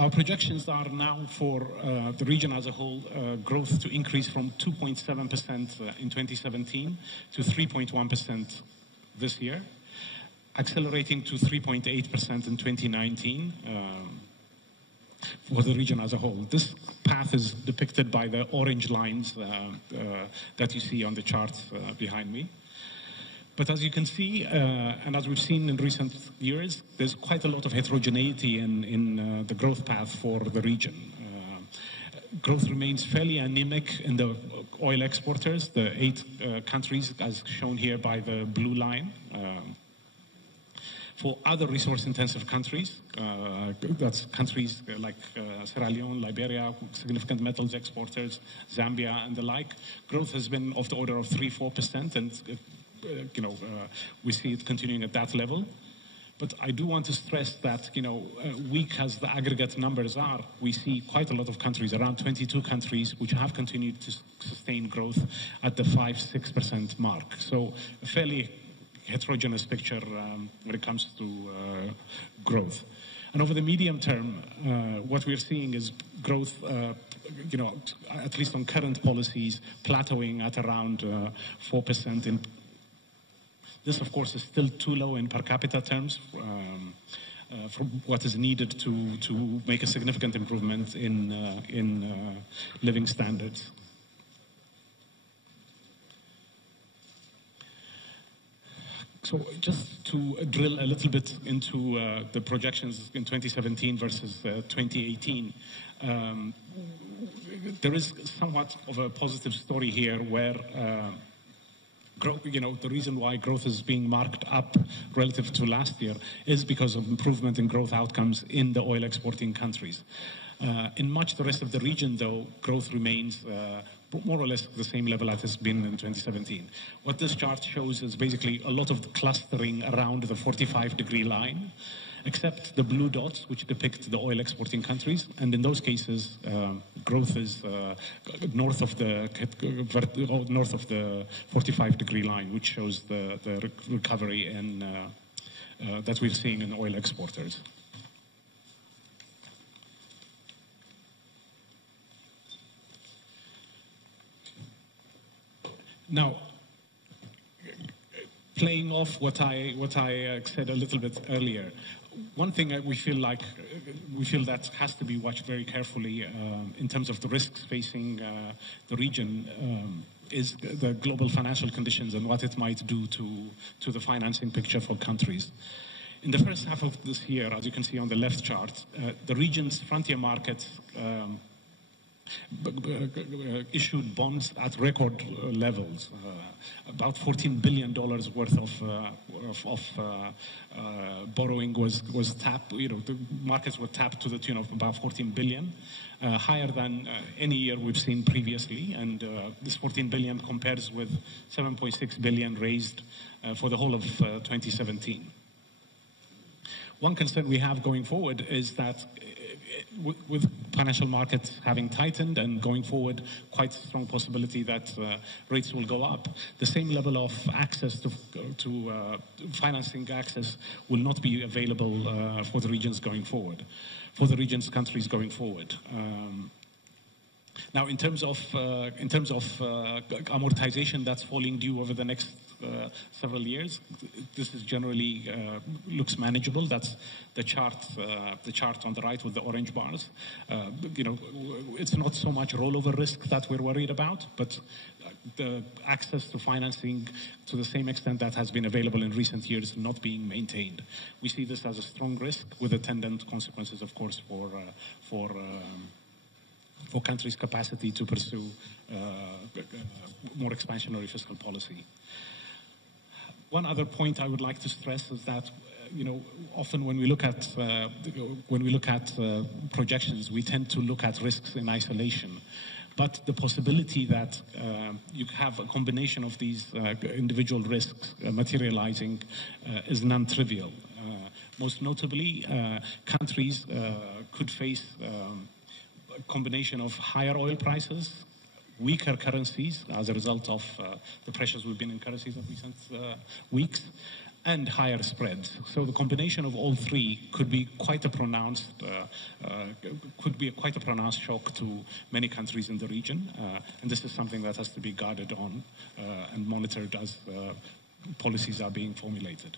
Our projections are now for the region as a whole, growth to increase from 2.7% in 2017 to 3.1% this year, accelerating to 3.8% in 2019 for the region as a whole. This path is depicted by the orange lines that you see on the chart behind me. But as you can see, and as we've seen in recent years, there's quite a lot of heterogeneity in the growth path for the region. Growth remains fairly anemic in the oil exporters, the 8 countries as shown here by the blue line. For other resource-intensive countries, that's countries like Sierra Leone, Liberia, significant metals exporters, Zambia, and the like, growth has been of the order of 3–4%, and we see it continuing at that level. But I do want to stress that, weak as the aggregate numbers are, we see quite a lot of countries, around 22 countries, which have continued to sustain growth at the 5–6% mark. So a fairly heterogeneous picture when it comes to growth. And over the medium term, what we're seeing is growth, at least on current policies, plateauing at around 4%. This, of course, is still too low in per capita terms from what is needed to make a significant improvement in living standards. So just to drill a little bit into the projections in 2017 versus 2018, there is somewhat of a positive story here where the reason why growth is being marked up relative to last year is because of improvement in growth outcomes in the oil exporting countries. In much the rest of the region, though, growth remains more or less the same level as it's been in 2017. What this chart shows is basically a lot of the clustering around the 45-degree line, except the blue dots, which depict the oil exporting countries. And in those cases, growth is north of the 45-degree line, which shows the recovery that we're seeing in oil exporters. Now, playing off what I said a little bit earlier, one thing we feel that has to be watched very carefully in terms of the risks facing the region is the global financial conditions and what it might do to the financing picture for countries. In the first half of this year, as you can see on the left chart, the region's frontier markets issued bonds at record levels. About $14 billion worth of borrowing was tapped. The markets were tapped to the tune of about $14 billion, higher than any year we've seen previously. And this $14 billion compares with $7.6 billion raised for the whole of 2017. One concern we have going forward is that with financial markets having tightened and going forward, quite a strong possibility that rates will go up, the same level of access to financing access will not be available for the regions going forward, for the region's countries going forward. Now, in terms of amortization that's falling due over the next several years, this is generally looks manageable. That's the chart on the right with the orange bars. It's not so much rollover risk that we're worried about, but the access to financing to the same extent that has been available in recent years not being maintained. We see this as a strong risk with attendant consequences, of course, for countries' capacity to pursue more expansionary fiscal policy. One other point I would like to stress is that, often when we look at projections, we tend to look at risks in isolation. But the possibility that you have a combination of these individual risks materializing is non-trivial. Most notably, countries could face a combination of higher oil prices, weaker currencies as a result of the pressures we've been in currencies in recent weeks, and higher spreads. So the combination of all three could be quite a pronounced shock to many countries in the region, and this is something that has to be guarded on and monitored as policies are being formulated.